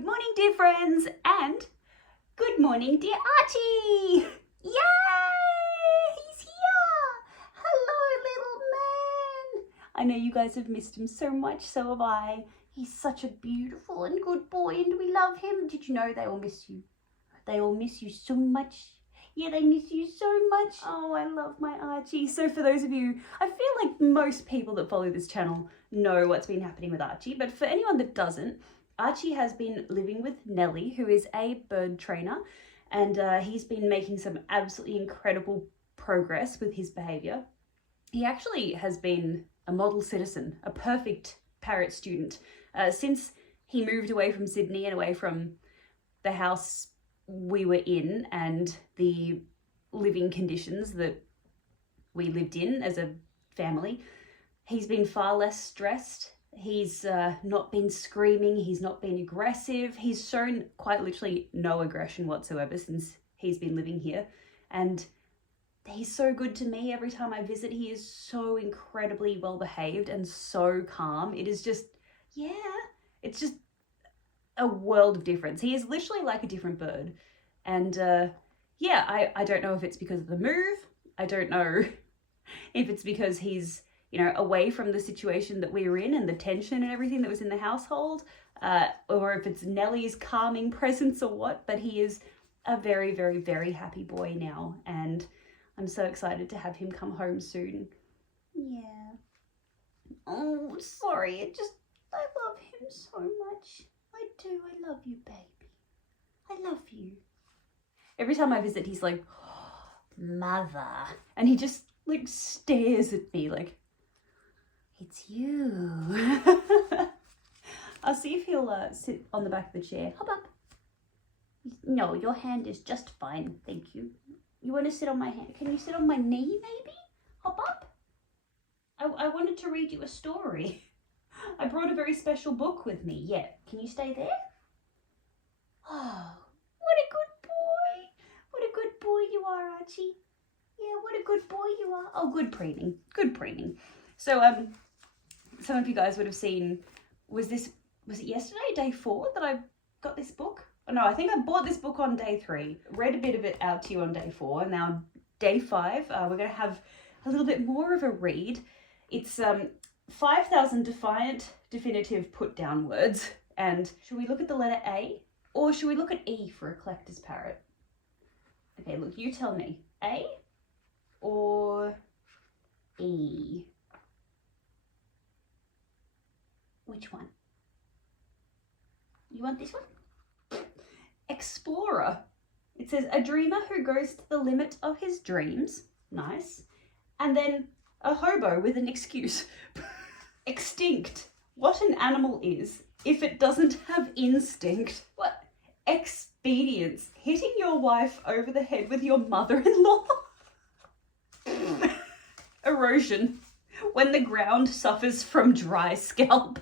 Good morning, dear friends, and good morning, dear Archie! Yay! He's here! Hello, little man! I know you guys have missed him so much, so have I. He's such a beautiful and good boy, and we love him. Did you know they all miss you? They all miss you so much. Yeah, they miss you so much. Oh, I love my Archie. So for those of you, I feel like most people that follow this channel know what's been happening with Archie, but for anyone that doesn't, Archie has been living with Nellie, who is a bird trainer, and he's been making some absolutely incredible progress with his behaviour. He actually has been a model citizen, a perfect parrot student, since he moved away from Sydney and away from the house we were in and the living conditions that we lived in as a family. He's been far less stressed. He's not been screaming. He's not been aggressive. He's shown quite literally no aggression whatsoever since he's been living here. And he's so good to me. Every time I visit, he is so incredibly well behaved and so calm. It is just, yeah, it's just a world of difference. He is literally like a different bird. And yeah, I don't know if it's because of the move. I don't know if it's because he's, you know, away from the situation that we were in and the tension and everything that was in the household, or if it's Nellie's calming presence or what, but he is a very, very, very happy boy now, and I'm so excited to have him come home soon. Yeah. Oh, sorry, I love him so much. I do, I love you, baby. I love you. Every time I visit, he's like, oh, mother, and he just like stares at me like, it's you. I'll see if he'll sit on the back of the chair. Hop up. No, your hand is just fine, thank you. You want to sit on my hand? Can you sit on my knee, maybe? Hop up. I wanted to read you a story. I brought a very special book with me. Yeah, can you stay there? Oh, what a good boy. What a good boy you are, Archie. Yeah, what a good boy you are. Oh, good preening. Good preening. So, some of you guys would have seen, was it yesterday, day 4, that I got this book? Oh, no, I think I bought this book on day 3, read a bit of it out to you on day 4, and now day 5, we're going to have a little bit more of a read. It's 5,000 defiant, definitive put-down words, and should we look at the letter A, or should we look at E for a collector's parrot? Okay, look, you tell me, A or E? Which one? You want this one? Explorer. It says, a dreamer who goes to the limit of his dreams. Nice. And then a hobo with an excuse. Extinct. What an animal is if it doesn't have instinct. What? Expedience. Hitting your wife over the head with your mother-in-law. Erosion. When the ground suffers from dry scalp.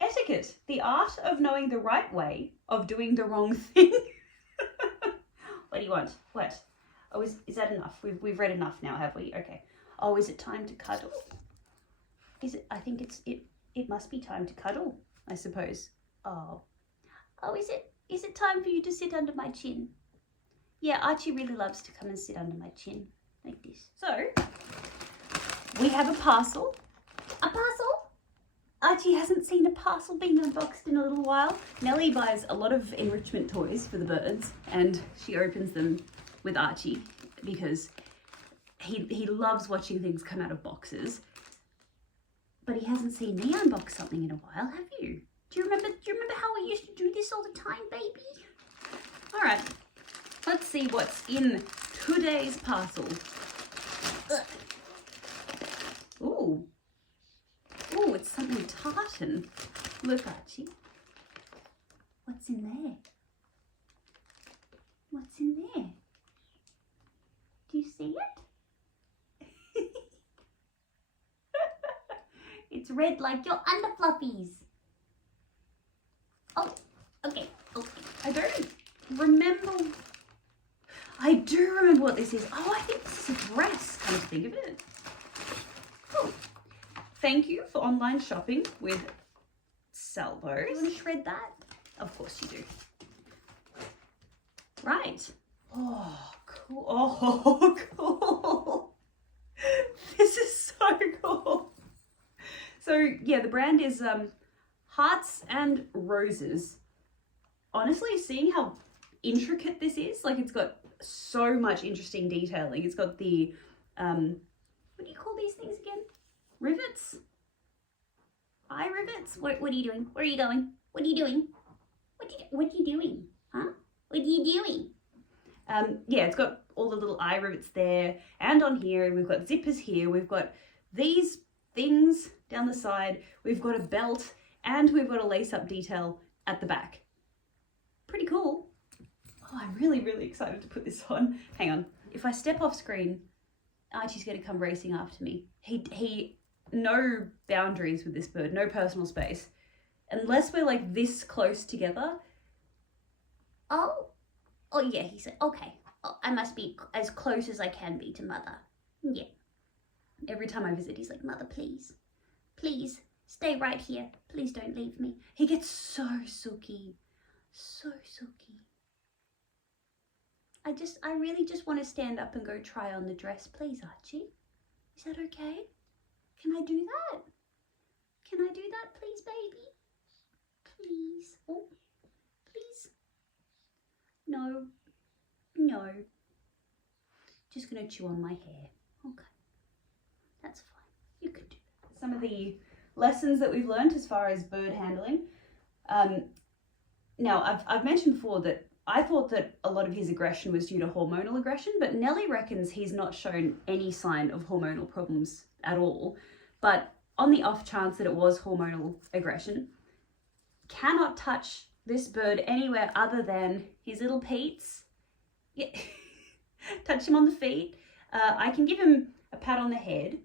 Etiquette, the art of knowing the right way of doing the wrong thing. What do you want? What? Oh, is that enough? We've read enough now, have we? Okay. Oh, is it time to cuddle? Is it? I think it must be time to cuddle, I suppose. Oh, is it time for you to sit under my chin? Yeah, Archie really loves to come and sit under my chin like this. So, we have a parcel. A parcel? Archie hasn't seen a parcel being unboxed in a little while. Nellie buys a lot of enrichment toys for the birds, and she opens them with Archie because he loves watching things come out of boxes. But he hasn't seen me unbox something in a while, have you? Do you remember how we used to do this all the time, baby? All right, let's see what's in today's parcel. Ugh. Ooh. Ooh, it's something tartan. Look, Archie. What's in there? What's in there? Do you see it? It's red like your underfluffies. Oh, okay. I don't remember. I do remember what this is. Oh, I think this is a dress, come to think of it. Oh. Thank you for online shopping with Salvos. You want to shred that? Of course you do. Right. Oh, cool. Oh, cool. This is so cool. So yeah, the brand is Hearts and Roses. Honestly, seeing how intricate this is, like it's got so much interesting detailing. It's got the, what do you call these things again? Rivets? Eye rivets? What are you doing? Where are you going? What are you doing? What are you doing? Huh? What are you doing? Yeah, it's got all the little eye rivets there, and on here we've got zippers here, we've got these things down the side, we've got a belt, and we've got a lace-up detail at the back. Pretty cool. Oh, I'm really, really excited to put this on. Hang on. If I step off screen, Archie's going to come racing after me. He no boundaries with this bird, no personal space. Unless we're like this close together. Oh yeah, he said, okay. Oh, I must be as close as I can be to Mother. Yeah. Every time I visit, he's like, Mother, please. Please, stay right here. Please don't leave me. He gets so sooky. So sooky. I really just want to stand up and go try on the dress, please, Archie. Is that okay? Can I do that? Can I do that, please, baby? Please. Oh, please. No. No. Just gonna chew on my hair. Okay. That's fine. You can do that. Some of the lessons that we've learned as far as bird handling. Now, I've mentioned before that I thought that a lot of his aggression was due to hormonal aggression, but Nellie reckons he's not shown any sign of hormonal problems at all. But on the off chance that it was hormonal aggression, cannot touch this bird anywhere other than his little peats. Yeah. Touch him on the feet. I can give him a pat on the head.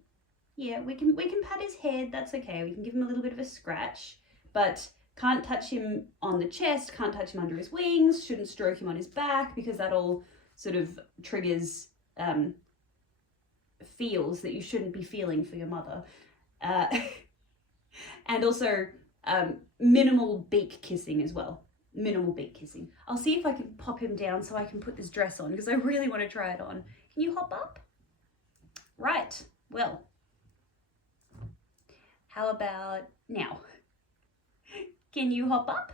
Yeah, we can pat his head, that's okay. We can give him a little bit of a scratch, but can't touch him on the chest, can't touch him under his wings, shouldn't stroke him on his back because that all sort of triggers feels that you shouldn't be feeling for your mother. And also minimal beak kissing as well. Minimal beak kissing. I'll see if I can pop him down so I can put this dress on because I really want to try it on. Can you hop up? Right, well, how about now? Can you hop up?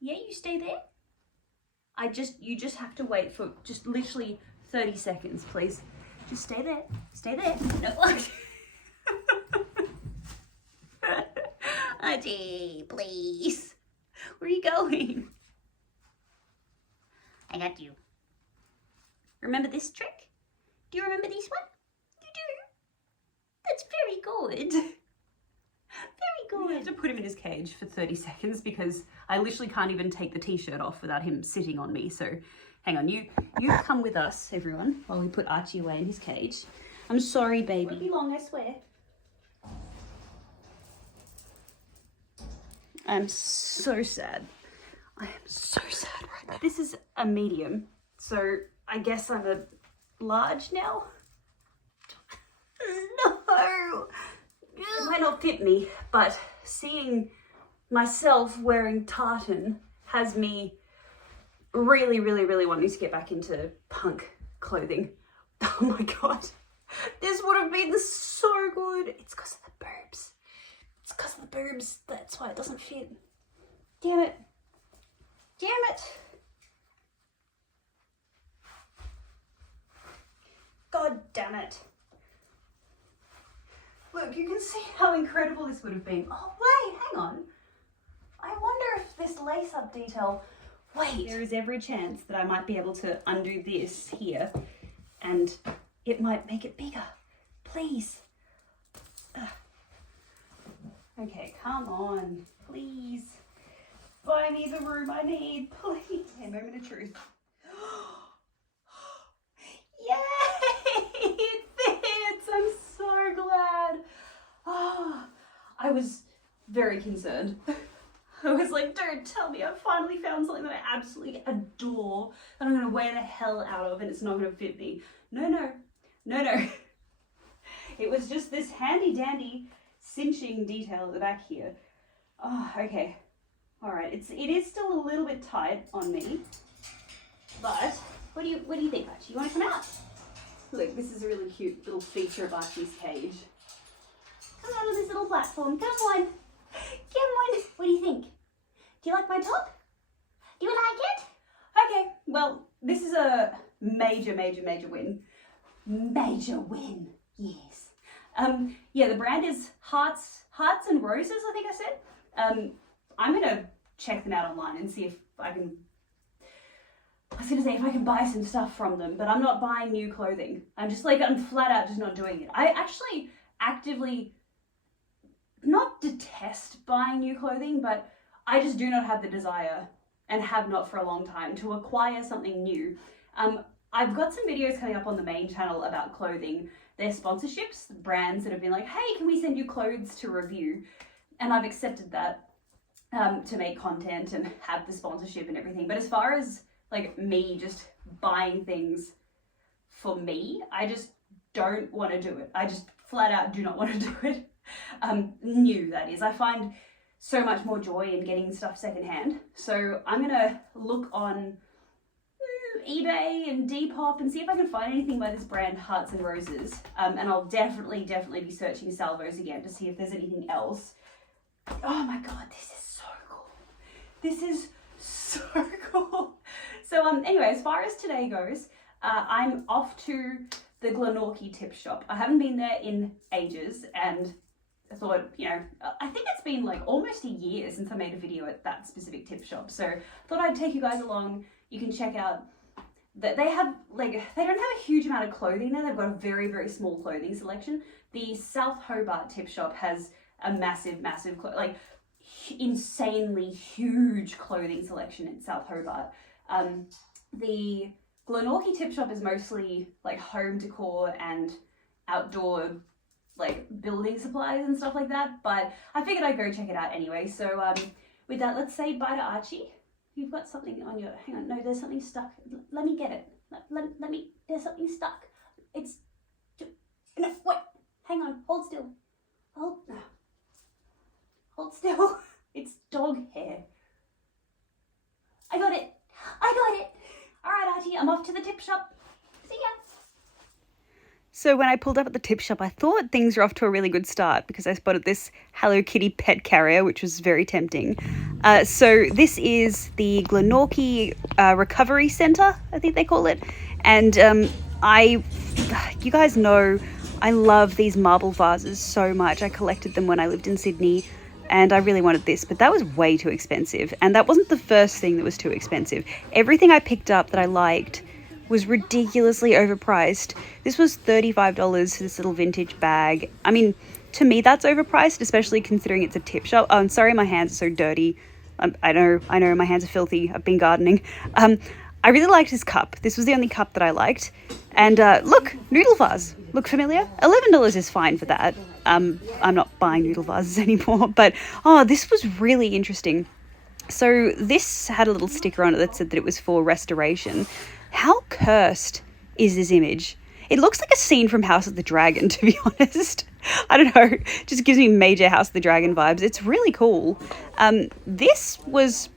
Yeah, you stay there. You just have to wait for just literally 30 seconds, please. Just stay there. Stay there. No. Archie, please. Where are you going? I got you. Remember this trick? Do you remember this one? You do? That's very good. Very good. I have to put him in his cage for 30 seconds because I literally can't even take the t-shirt off without him sitting on me. So hang on, you come with us, everyone, while we put Archie away in his cage. I'm sorry, baby. Won't be long, I swear. I'm so sad. I am so sad right now. This is a medium, so I guess I'm a large now. No! It might not fit me, but seeing myself wearing tartan has me really, really, really wanting to get back into punk clothing. Oh my god. This would have been so good. It's because of the boobs. It's because of the boobs. That's why it doesn't fit. Damn it. Damn it. God damn it. Look, you can see how incredible this would have been. Oh, wait, hang on. I wonder if this lace-up detail... Wait, there is every chance that I might be able to undo this here and it might make it bigger. Please. Okay, come on. Please. Buy me the room I need, please. Okay, moment of truth. Yay! It fits! I'm so glad. Oh, I was very concerned. I was like, don't tell me I finally found something that I absolutely adore that I'm going to wear the hell out of and it's not going to fit me. No, no, no, no. It was just this handy dandy cinching detail at the back here. Oh, okay. All right, it is still a little bit tight on me, but what do you think, Archie? You want to come out? Look, this is a really cute little feature of Archie's cage. Come on this little platform. Come on. Come on. What do you think? Do you like my top? Do you like it? Okay, well, this is a major win. Major win, yes. Yeah, the brand is Hearts and Roses, I think I said. I'm gonna check them out online and see if I can, I was gonna say if I can buy some stuff from them, but I'm not buying new clothing. I'm flat out just not doing it. I actually actively not detest buying new clothing, but I just do not have the desire, and have not for a long time, to acquire something new. I've got some videos coming up on the main channel about clothing. They're sponsorships, brands that have been like, hey, can we send you clothes to review? And I've accepted that to make content and have the sponsorship and everything. But as far as like me just buying things for me, I just don't want to do it. I just flat out do not want to do it. New, that is. I find so much more joy in getting stuff secondhand. So I'm gonna look on eBay and Depop and see if I can find anything by this brand Hearts and Roses. And I'll definitely be searching salvos again to see if there's anything else. Oh my god, this is so cool. This is so cool. So anyway, as far as today goes, I'm off to the Glenorchy tip shop. I haven't been there in ages, and I thought, you know, I think it's been like almost a year since I made a video at that specific tip shop. So I thought I'd take you guys along. You can check out that they have, like, they don't have a huge amount of clothing there. They've got a very small clothing selection. The South Hobart tip shop has a massive, like insanely huge clothing selection in South Hobart. The Glenorchy tip shop is mostly like home decor and outdoor like building supplies and stuff like that, but I figured I'd go check it out anyway. So with that, let's say bye to Archie. You've got something on your, hang on, no, there's something stuck. Let me get it. Let me, there's something stuck. It's, no, wait, hang on, hold still. Hold still. It's dog hair. I got it. All right, Archie, I'm off to the tip shop. See ya. So when I pulled up at the tip shop, I thought things were off to a really good start because I spotted this Hello Kitty pet carrier, which was very tempting. So this is the Glenorchy Recovery Centre, I think they call it. And you guys know, I love these marble vases so much. I collected them when I lived in Sydney, and I really wanted this, but that was way too expensive. And that wasn't the first thing that was too expensive. Everything I picked up that I liked was ridiculously overpriced. This was $35 for this little vintage bag. I mean, to me, that's overpriced, especially considering it's a tip shop. Oh, I'm sorry, my hands are so dirty. I know, my hands are filthy. I've been gardening. I really liked this cup. This was the only cup that I liked. And look, noodle vase. Look familiar? $11 is fine for that. I'm not buying noodle vases anymore, but this was really interesting. So this had a little sticker on it that said that it was for restoration. How cursed is this image? It looks like a scene from House of the Dragon, to be honest. I don't know, just gives me major House of the Dragon vibes. It's really cool. This was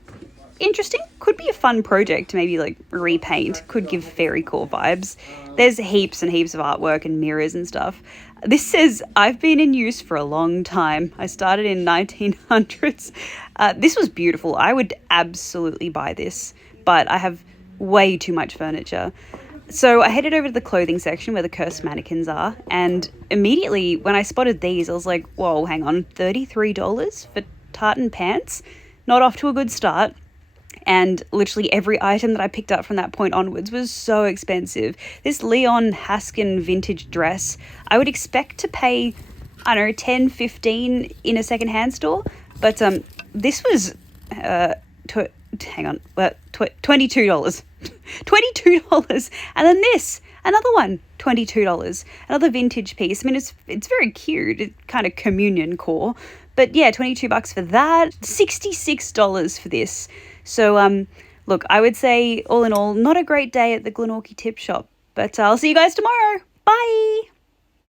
interesting. Could be a fun project to maybe like repaint. Could give fairy core vibes. There's heaps and heaps of artwork and mirrors and stuff. This says, I've been in use for a long time. I started in 1900s. This was beautiful. I would absolutely buy this, but I have way too much furniture. So I headed over to the clothing section where the cursed mannequins are, and immediately when I spotted these, I was like, whoa, hang on, $33 for tartan pants? Not off to a good start. And literally every item that I picked up from that point onwards was so expensive. This Leon Haskin vintage dress, I would expect to pay, I don't know, $10, $15 in a secondhand store, but this was, $22. $22. And then this, another one, $22. Another vintage piece. I mean, it's very cute. It's kind of communion core. But yeah, $22 for that. $66 for this. So, look, I would say all in all, not a great day at the Glenorchy tip shop. But I'll see you guys tomorrow. Bye.